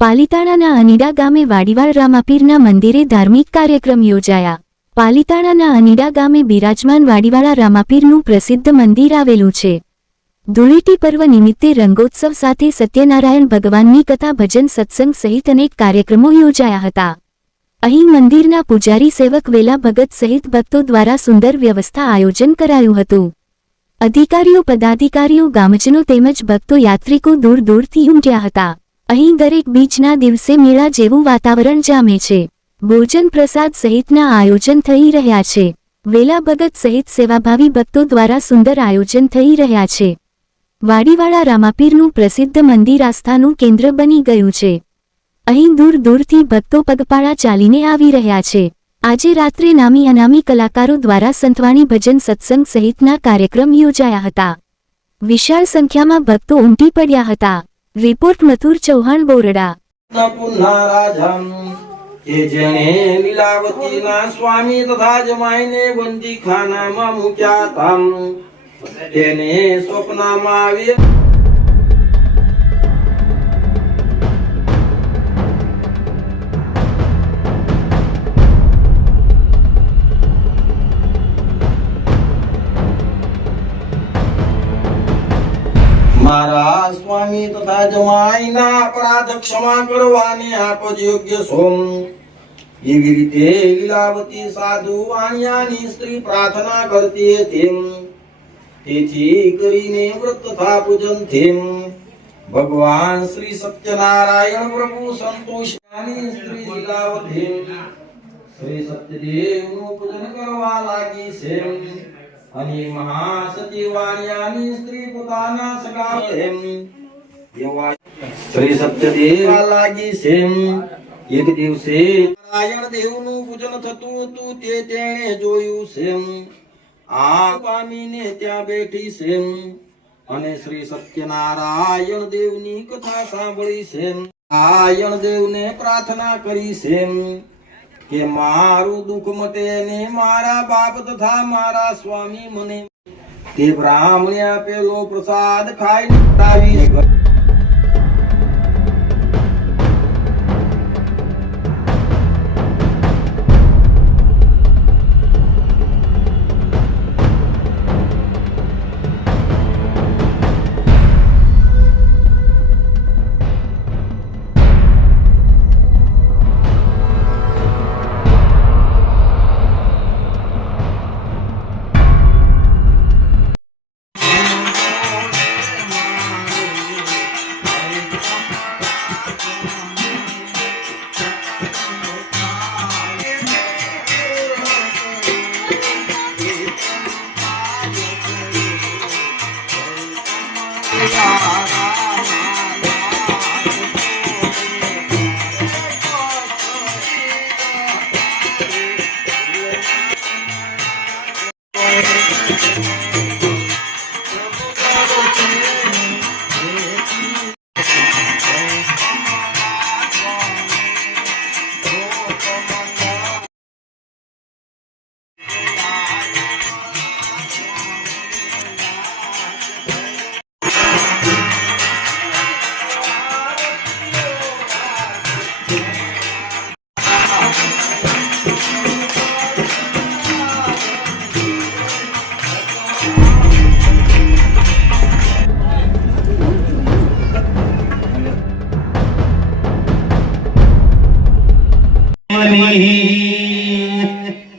પાલીતાણાના અનીડા ગામે વાડીવાળ રામાપીરના મંદિરે ધાર્મિક કાર્યક્રમ યોજાયા। પાલીતાણાના અનીડા ગામે બિરાજમાન વાડીવાળા રામાપીરનું પ્રસિદ્ધ મંદિર આવેલું છે। ધૂળેટી પર્વ નિમિત્તે રંગોત્સવ સાથે સત્યનારાયણ ભગવાનની કથા ભજન સત્સંગ સહિત અનેક કાર્યક્રમો યોજાયા હતા। અહીં મંદિરના પૂજારી સેવક વેલા ભગત સહિત ભક્તો દ્વારા સુંદર વ્યવસ્થા આયોજન કરાયું હતું। અધિકારીઓ પદાધિકારીઓ ગામજનો તેમજ ભક્તો યાત્રિકો દૂર દૂરથી ઉમટ્યા હતા। અહીં દરેક બીજના દિવસે મેળા જેવું વાતાવરણ જામે છે। ભોજન પ્રસાદ સહિતના આયોજન થઈ રહ્યા છે। વેલા ભગત સહિત સેવાભાવી ભક્તો દ્વારા સુંદર આયોજન થઈ રહ્યા છે। વાડીવાળા રામાપીરનું પ્રસિદ્ધ મંદિર આસ્થાનું કેન્દ્ર બની ગયું છે। અહીં દૂર દૂરથી ભક્તો પગપાળા ચાલીને આવી રહ્યા છે। આજે રાત્રે નામી અનામી કલાકારો દ્વારા સંતવાણી ભજન સત્સંગ સહિતના કાર્યક્રમ યોજાયા હતા। વિશાળ સંખ્યામાં ભક્તો ઉમટી પડ્યા હતા। રિપોર્ટ મથુર ચૌહાણ બોરડા। જેણે લીલાવતીના સ્વામી તથા જમાઈને બંદી ખાનામાં મૂક્યા હતા તેને સ્વપ્નમાં આવી મારા સ્વામી તથા જમાઈના અપરાધ ક્ષમા કરવાને આપ જ યોગ્ય છો। એવી રીતે લીલાવતી સાધુ વાણિયાની સ્ત્રી પ્રાર્થના કરતી હતી। તેથી કરીને વ્રત તથા પૂજન થેમ ભગવાન શ્રી સત્યનારાયણ પ્રભુ સંતોષની સ્ત્રી લીલાવતી શ્રી સત્યદેવનું પૂજન કરવા લાગી છે। અને મહાસતી વાણિયાની સ્ત્રી પોતાના સગા એવા શ્રી સત્યદેવ લાગી છે। એક દિવસે નારાયણ દેવનું પૂજન થતું હતું તે તેણે જોયું છે। આ પામીને ત્યાં બેઠી છે અને શ્રી સત્યનારાયણ દેવની કથા સાંભળી છે। નારાયણ દેવને પ્રાર્થના કરી છે કે મારું દુઃખ મટે ને મારા બાપ તથા મારા સ્વામી મને તે બ્રાહ્મણે આપેલો પ્રસાદ ખાઈને આવી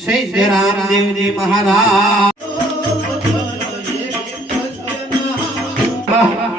श्री रामदेव जी महाराज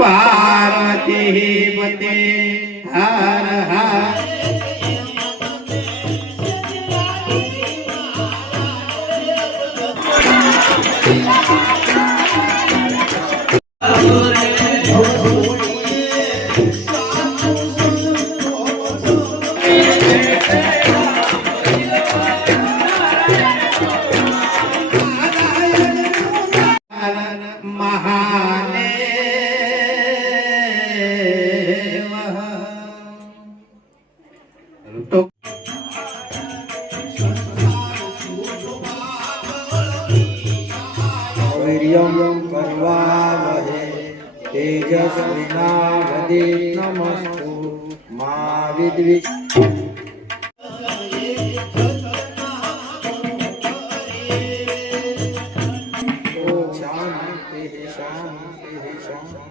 पार्वती पते हर हर तेजस्विनावदे नमस्तु મા વિદ્વિજ શાંતિ શાંતિ શાંતિ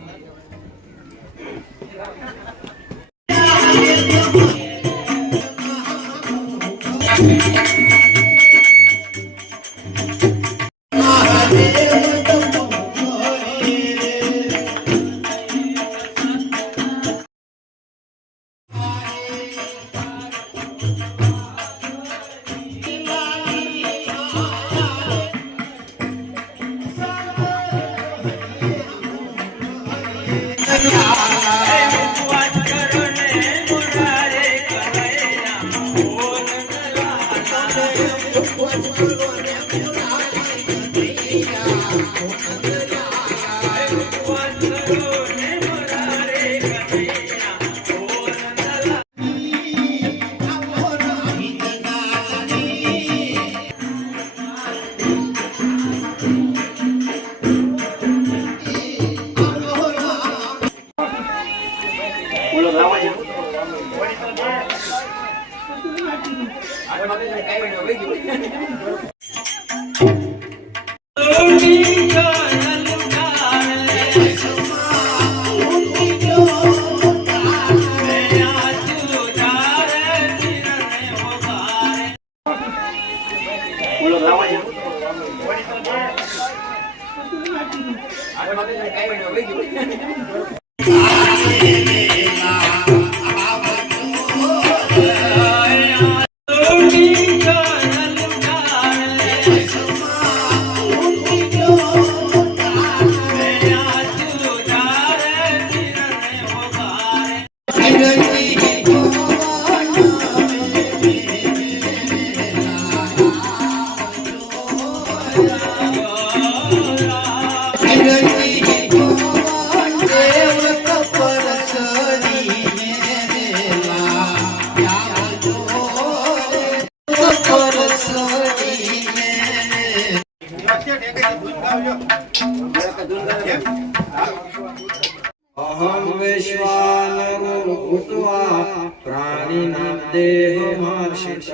અહમ વૈશ્વાનરો ભૂત્વા પ્રાણિનાં દેહમાશ્રિતઃ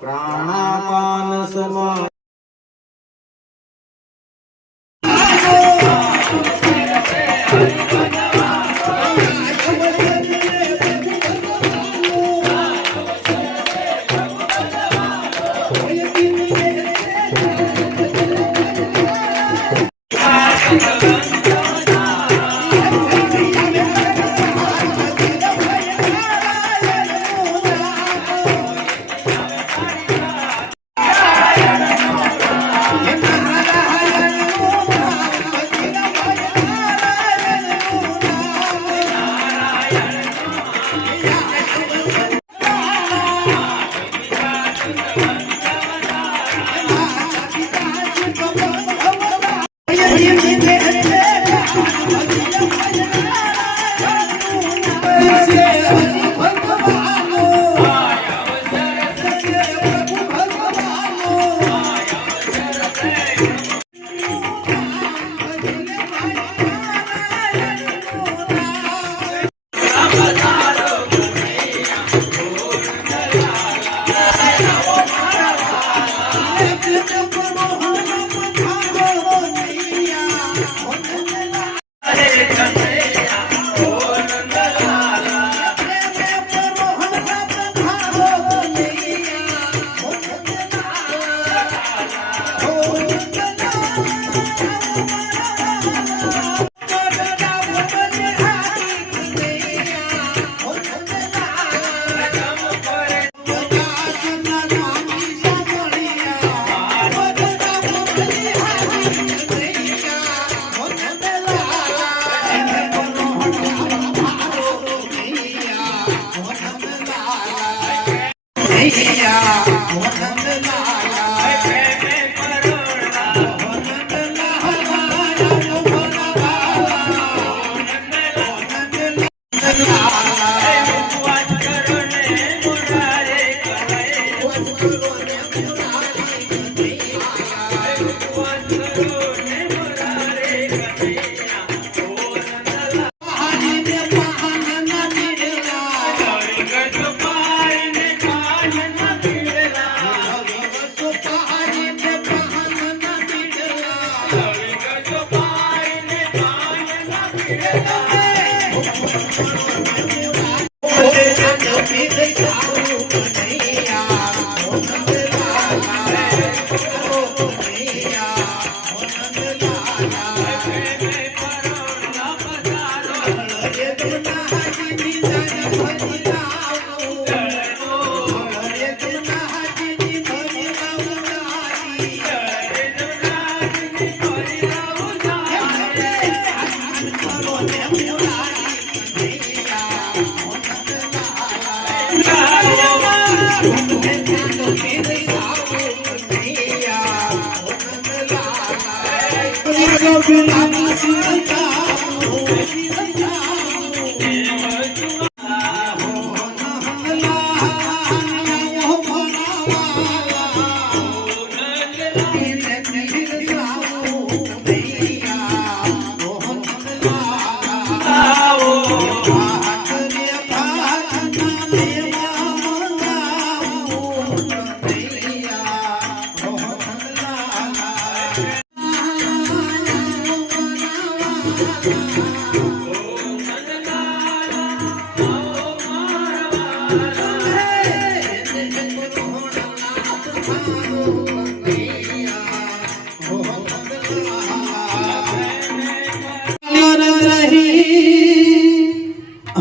પ્રાણાપાન સમા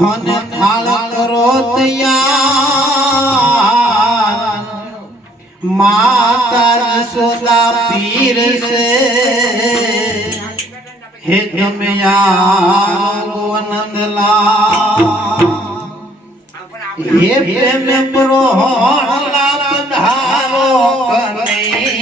અને થાળ કરો તૈયાર માતા જશોદા પીર છે હે તમે ગોવનંદલા હે પ્રેમ પ્રોહણલા પધારો કનૈયા